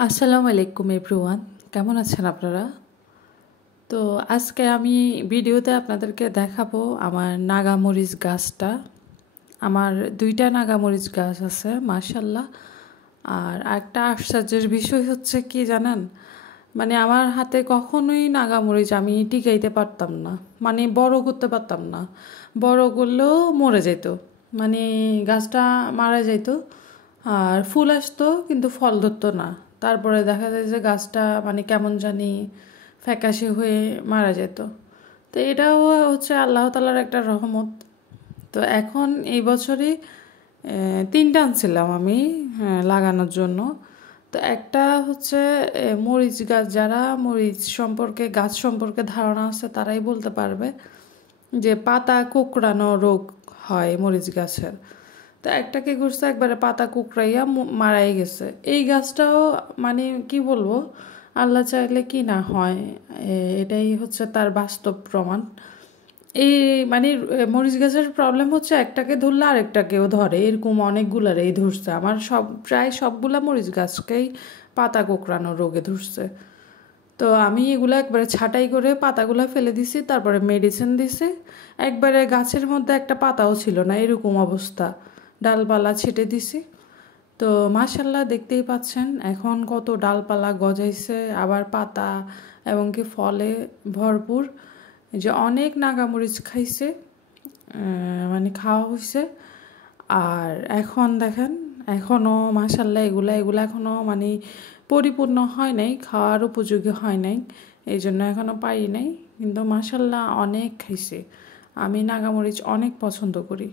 আসসালামু আলাইকুম এভরিওয়ান, কেমন আছেন আপনারা? তো আজকে আমি ভিডিওতে আপনাদেরকে দেখাবো আমার নাগামরিচ গাছটা। আমার 2টা নাগামরিচ গাছ আছে মাশাল্লাহ। আর একটা আশ্চর্যের বিষয় হচ্ছে কি জানেন, মানে আমার হাতে কখনোই নাগামরিচ আমি টিকাইতে পারতাম না, মানে বড় করতে পারতাম না। বড় করলেও মরে যেত, মানে গাছটা মারা যেত। আর ফুল আসতো কিন্তু ফল ধরতো না। তারপরে দেখা যায় যে গাছটা মানে কেমন জানি ফ্যাকাশে হয়ে মারা যেত। তো এটাও হচ্ছে আল্লাহ তাআলার একটা রহমত। তো এখন এই বছরই 3টা আনছিলাম আমি, হ্যাঁ, লাগানোর জন্য। তো একটা হচ্ছে মরিচ গাছ, যারা মরিচ সম্পর্কে গাছ সম্পর্কে ধারণা আছে তারাই বলতে পারবে যে পাতা কুঁকড়ানো রোগ হয় মরিচ গাছের। তো একটা কি করছে, একবারে পাতা কুঁকড়াইয়া মারাই গেছে। এই গাছটাও মানে কি বলবো, আল্লাহ চাইলে কি না হয়, এটাই হচ্ছে তার বাস্তব প্রমাণ। এই মানে মরিচ গাছের প্রবলেম হচ্ছে একটাকে ধরলে আরেকটাকেও ধরে, এরকম অনেকগুলারই ধরছে। আমার প্রায় সবগুলা মরিচ গাছকেই পাতা কোঁকড়ানো রোগে ধরছে। তো আমি এগুলো একবারে ছাঁটাই করে পাতাগুলো ফেলে দিছি, তারপরে মেডিসিন দিছি। একবারে গাছের মধ্যে একটা পাতাও ছিল না, এরকম অবস্থা। ডালপালা ছেটে দিছি। তো মাশাল্লাহ দেখতেই পাচ্ছেন এখন কত ডালপালা গজাইছে, আবার পাতা এবং কি ফলে ভরপুর। যে অনেক নাগামরিচ খাইছে, মানে খাওয়া হয়েছে। আর এখন দেখেন, এখনও মাশাল্লাহ এগুলা এখনও মানে পরিপূর্ণ হয় নাই, খাওয়ার উপযোগী হয় নাই, এই জন্য এখনও পারি নাই। কিন্তু মাশাল্লাহ অনেক খাইছে। আমি নাগামরিচ অনেক পছন্দ করি।